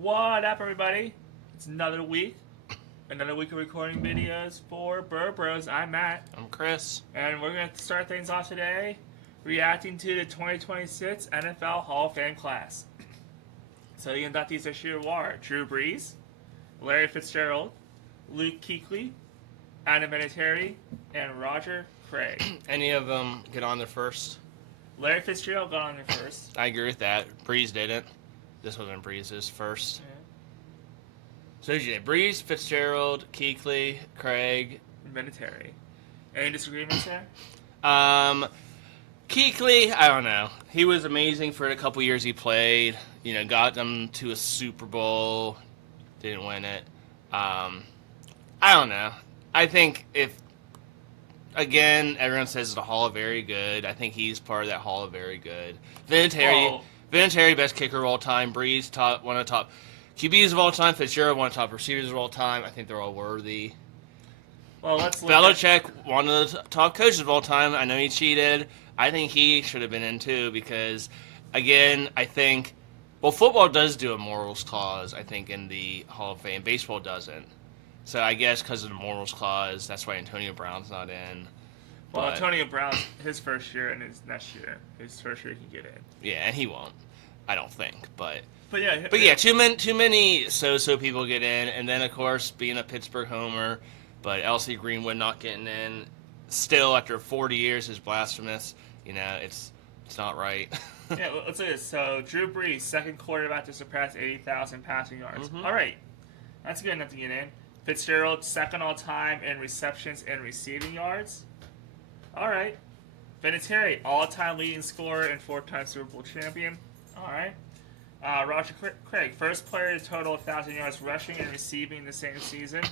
What up, everybody? It's another week of recording videos for Burr Bros. I'm Matt, I'm Chris. and we're going to start things off today reacting to the 2026 NFL Hall of Fame class. So the inductees this year were Drew Brees, Larry Fitzgerald, Luke Kuechly, Adam Vinatieri, and Roger Craig. Any of them get on there first? Larry Fitzgerald got on there first. I agree with that. Breeze didn't. This wasn't Breeze's first. Yeah. So you did Breeze, Fitzgerald, Kuechly, Craig. Vinatieri. Any disagreements there? Kuechly, I don't know. He was amazing for the couple years he played. You know, got them to a Super Bowl. Didn't win it. I don't know. I think if, again, everyone says the Hall of Very Good. I think he's part of that Hall of Very Good. Vinatieri, best kicker of all time. Breeze, one of the top QBs of all time. Fitzgerald, one of the top receivers of all time. I think they're all worthy. Well, let's look Belichick, one of the top coaches of all time. I know he cheated. I think he should have been in too because, again, I think, well, football does do a morals clause, I think, in the Hall of Fame. Baseball doesn't. So I guess because of the morals clause, that's why Antonio Brown's not in. Well, Antonio Brown, his first year and his next year, his first year he can get in. Yeah, and he won't. I don't think, but yeah, too many so people get in, and then of course being a Pittsburgh homer, but L.C. Greenwood not getting in, still after 40 years is blasphemous. You know, it's not right. Yeah, let's look at this. So Drew Brees, second quarterback to surpass 80,000 passing yards. Mm-hmm. All right, that's good enough to get in. Fitzgerald, second all time in receptions and receiving yards. All right. Vinatieri, all-time leading scorer and four-time Super Bowl champion. All right. Roger Craig, first player to total 1,000 yards rushing and receiving the same season.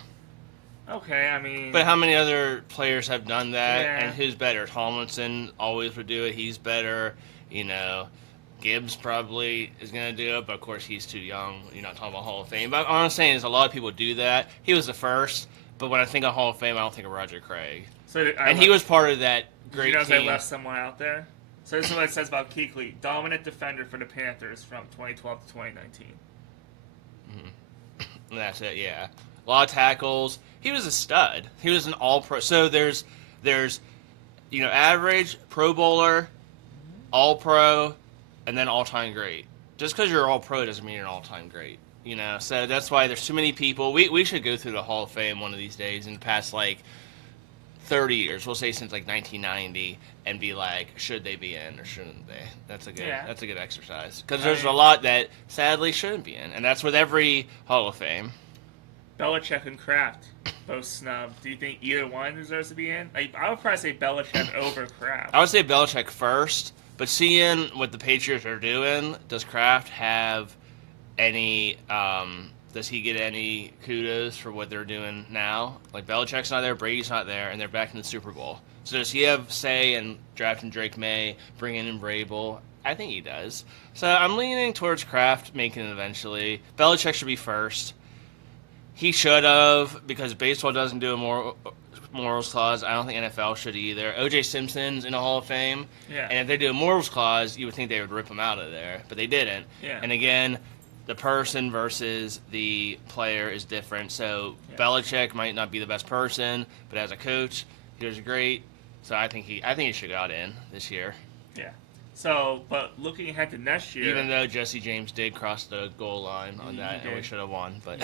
Okay, I mean... But how many other players have done that? Yeah. And who's better? Tomlinson always would do it. He's better. You know, Gibbs probably is going to do it, but of course he's too young. You're not talking about Hall of Fame. But all I'm saying is a lot of people do that. He was the first, but when I think of Hall of Fame, I don't think of Roger Craig. He was part of that great team. team. I left someone out there? So this is what it says about Kuechly. Dominant defender for the Panthers from 2012 to 2019. Mm-hmm. That's it, yeah. A lot of tackles. He was a stud. He was an all-pro. So there's average, Pro Bowler, all-pro, and then all-time great. Just because you're all-pro doesn't mean you're an all-time great. You know, so that's why there's too many people. We should go through the Hall of Fame one of these days in the past, 30 years, we'll say since 1990, and be like, should they be in or shouldn't they? That's a good exercise because there's a lot that sadly shouldn't be in, and that's with every Hall of Fame. Belichick and Kraft both snubbed. Do you think either one deserves to be in? I would probably say Belichick over Kraft. I would say Belichick first, but seeing what the Patriots are doing, does Kraft have any? Does he get any kudos for what they're doing now? Like, Belichick's not there, Brady's not there, and they're back in the Super Bowl. So does he have say in drafting Drake May, bringing in Vrabel? I think he does. So I'm leaning towards Kraft making it eventually. Belichick should be first. He should have, because baseball doesn't do a morals clause. I don't think NFL should either. O.J. Simpson's in the Hall of Fame. Yeah. And if they do a morals clause, you would think they would rip him out of there. But they didn't. Yeah. And again, the person versus the player is different. So Belichick might not be the best person, but as a coach, he was great. So I think he should got in this year. Yeah. So, but looking ahead to next year, even though Jesse James did cross the goal line on that, and we should have won, but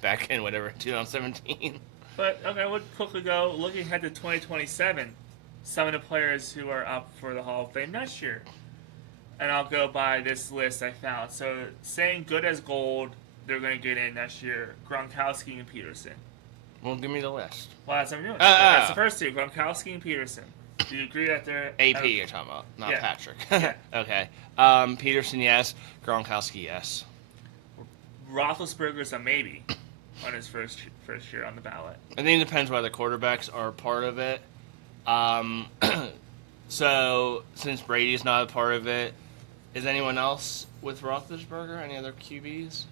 back in 2017. But okay, we'll quickly go looking ahead to 2027. Some of the players who are up for the Hall of Fame next year. And I'll go by this list I found. So, saying good as gold, they're going to get in next year. Gronkowski and Peterson. Well, give me the list. Well, that's what I'm doing. That's the first two, Gronkowski and Peterson. Do you agree that they're... AP you're talking about, not Patrick. Yeah. Okay. Peterson, yes. Gronkowski, yes. Roethlisberger's a maybe on his first year on the ballot. I think it depends whether quarterbacks are part of it. So, since Brady's not a part of it, is anyone else with Roethlisberger? Any other QBs?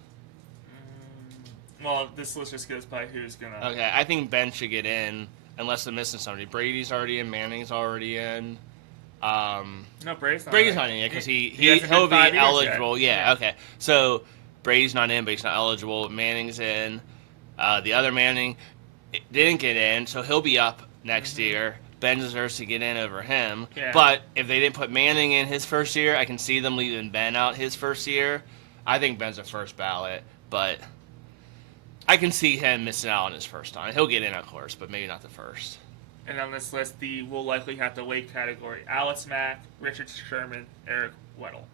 Well, this list just goes by who's going to... Okay, I think Ben should get in, unless they're missing somebody. Brady's already in, Manning's already in. No, Brady's not in yet, because he'll be been 5 years eligible. yet. Yeah, okay. So, Brady's not in, but he's not eligible. Manning's in. The other Manning didn't get in, so he'll be up next year. Ben deserves to get in over him. Yeah. But if they didn't put Manning in his first year, I can see them leaving Ben out his first year. I think Ben's a first ballot, but I can see him missing out on his first time. He'll get in, of course, but maybe not the first. And on this list, the will likely have to wait category: Alex Mack, Richard Sherman, Eric Weddle.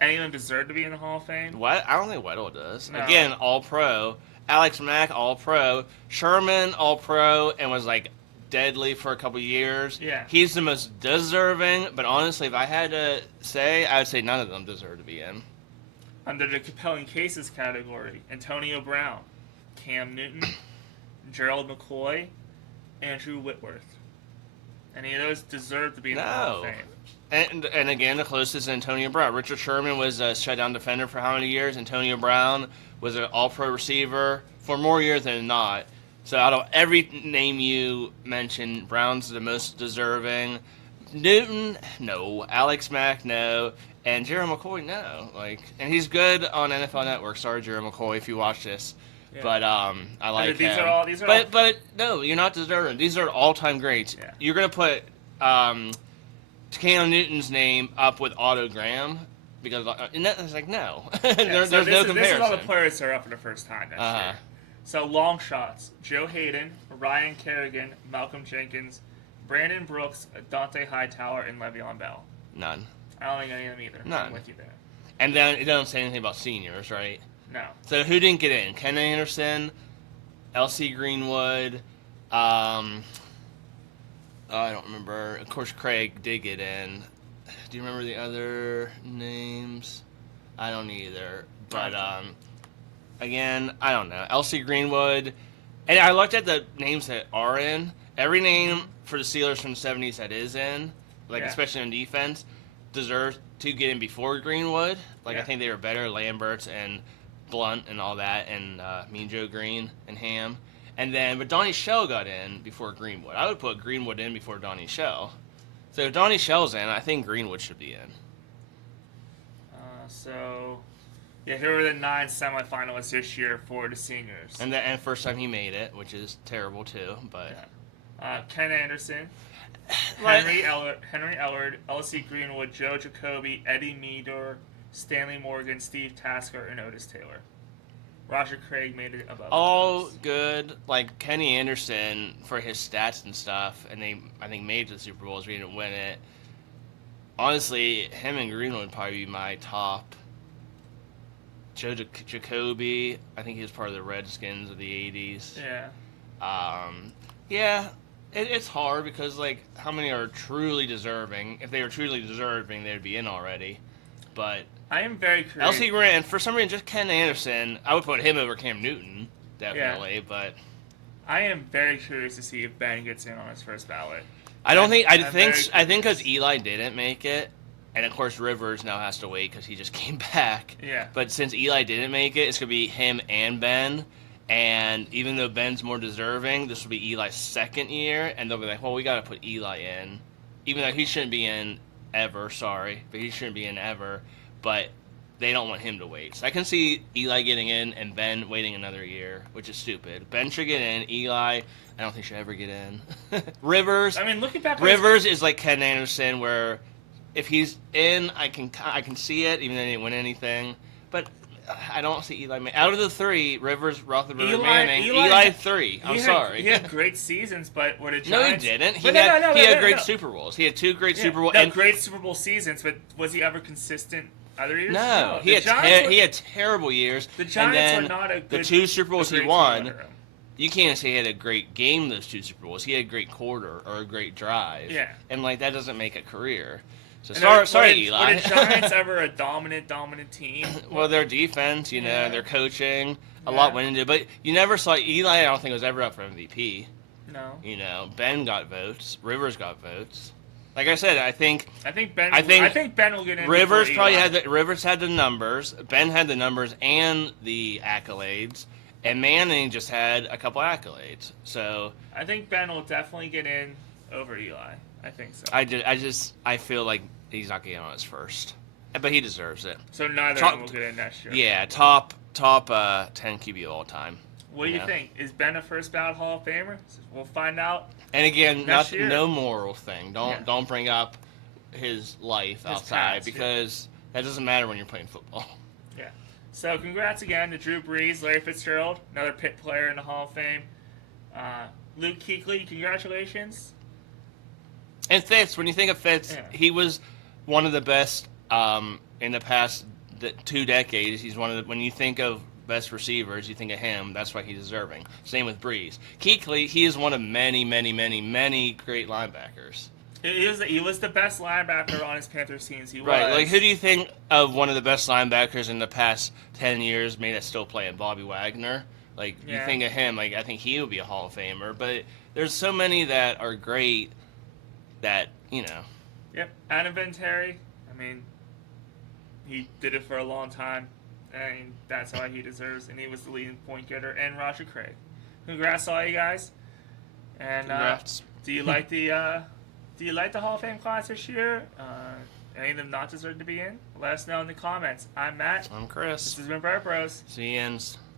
Any of them deserve to be in the Hall of Fame? What? I don't think Weddle does. No. Again, All-Pro. Alex Mack, All-Pro. Sherman, All-Pro, and was like deadly for a couple years. Yeah. He's the most deserving, but honestly, if I had to say, I would say none of them deserve to be in. Under the compelling cases category: Antonio Brown, Cam Newton, Gerald McCoy, Andrew Whitworth. Any of those deserve to be in the Hall of No. Fame? And again, the closest is Antonio Brown. Richard Sherman was a shutdown defender for how many years? Antonio Brown was an all-pro receiver for more years than not. So out of every name you mentioned, Brown's the most deserving. Newton, no. Alex Mack, no. And Jerry McCoy, no. And he's good on NFL Network. Sorry, Jerry McCoy, if you watch this. Yeah. But I like These him. are all. But no, you're not deserving. These are all-time greats. Yeah. You're gonna put Cam Newton's name up with Otto Graham because it's like no, there's no comparison. This is all the players that are up for the first time next year. So long shots: Joe Hayden, Ryan Kerrigan, Malcolm Jenkins, Brandon Brooks, Dante Hightower, and Le'Veon Bell. None. I don't think any of them either. None. I'm with you there. And then it doesn't say anything about seniors, right? No. So who didn't get in? Ken Anderson, L.C. Greenwood. I don't remember. Of course, Craig did get in. Do you remember the other names? I don't either. But again, I don't know. L.C. Greenwood. And I looked at the names that are in. Every name for the Steelers from the 70s that is in, especially in defense, deserves to get in before Greenwood. I think they were better. Lamberts and Blunt and all that, and Mean Joe Green and Ham. But Donnie Shell got in before Greenwood. I would put Greenwood in before Donnie Shell. So if Donnie Shell's in, I think Greenwood should be in. Here are the 9 semifinalists this year for the seniors. And first time he made it, which is terrible too. But Ken Anderson, Henry Ellard, L.C. Greenwood, Joe Jacoby, Eddie Meador, Stanley Morgan, Steve Tasker, and Otis Taylor. Roger Craig made it above. All good. Kenny Anderson for his stats and stuff, and they I think made it to the Super Bowls. We didn't win it. Honestly, him and Greenwood would probably be my top. Joe Jacoby, I think he was part of the Redskins of the 80s. Yeah. It's hard because, how many are truly deserving? If they were truly deserving, they'd be in already. But I am very curious. L.C. Grant, for some reason, just Ken Anderson, I would put him over Cam Newton, definitely. Yeah. But I am very curious to see if Ben gets in on his first ballot. I think because Eli didn't make it. And, of course, Rivers now has to wait because he just came back. Yeah. But since Eli didn't make it, it's going to be him and Ben. And even though Ben's more deserving, this will be Eli's second year. And they'll be like, well, we got to put Eli in. Even though he shouldn't be in ever, sorry. But he shouldn't be in ever. But they don't want him to wait. So I can see Eli getting in and Ben waiting another year, which is stupid. Ben should get in. Eli, I don't think should ever get in. Rivers. Looking back, Rivers is like Ken Anderson, where if he's in, I can see it, even though he didn't win anything. But I don't see Eli. Out of the 3, Rivers, Roethlisberger, Manning, Eli 3. I'm sorry. He had great seasons, but were the Giants... No, he didn't. He had great Super Bowls. He had 2 great Super Bowls. Great Super Bowl seasons, but was he ever consistent other years? No. He had terrible years. The Giants are not a good... The 2 Super Bowls he won, you can't say he had a great game those 2 Super Bowls. He had a great quarter or a great drive. Yeah. And, that doesn't make a career. So sorry, Eli. Were the Giants ever a dominant team? Well, their defense, their coaching, a lot went into it. But you never saw Eli. I don't think was ever up for MVP. No. Ben got votes. Rivers got votes. Like I said, I think Ben will get in. Rivers Rivers had the numbers. Ben had the numbers and the accolades, and Manning just had a couple accolades. So I think Ben will definitely get in over Eli. I think so. I feel like he's not getting on his first. but he deserves it. So neither Top- of them will get in next year. Yeah, top 10 QB of all time. What do you think? Is Ben a first ballot Hall of Famer? We'll find out. And again, Next year. no moral thing. Don't bring up his life outside past, because that doesn't matter when you're playing football. Yeah. So congrats again to Drew Brees, Larry Fitzgerald, another Pitt player in the Hall of Fame. Luke Kuechly, congratulations. And Fitz, when you think of Fitz, he was one of the best in the past 2 decades. He's one of the, when you think of best receivers, you think of him. That's why he's deserving. Same with Brees. Kuechly, he is one of many, many, many, many great linebackers. He was the best linebacker on his Panthers teams. He was. Right. Like, who do you think of one of the best linebackers in the past 10 years, maybe that's still playing? Bobby Wagner? Like, you think of him, like, I think he would be a Hall of Famer. But there's so many that are great that, you know. Yep. Adam Vinatieri, I mean, he did it for a long time. And that's why he deserves, and he was the leading point getter, and Roger Craig. Congrats to all you guys. And Congrats. Do you like the Hall of Fame class this year? Any of them not deserve to be in? Let us know in the comments. I'm Matt. I'm Chris. This has been Bird Bros. See you, ends.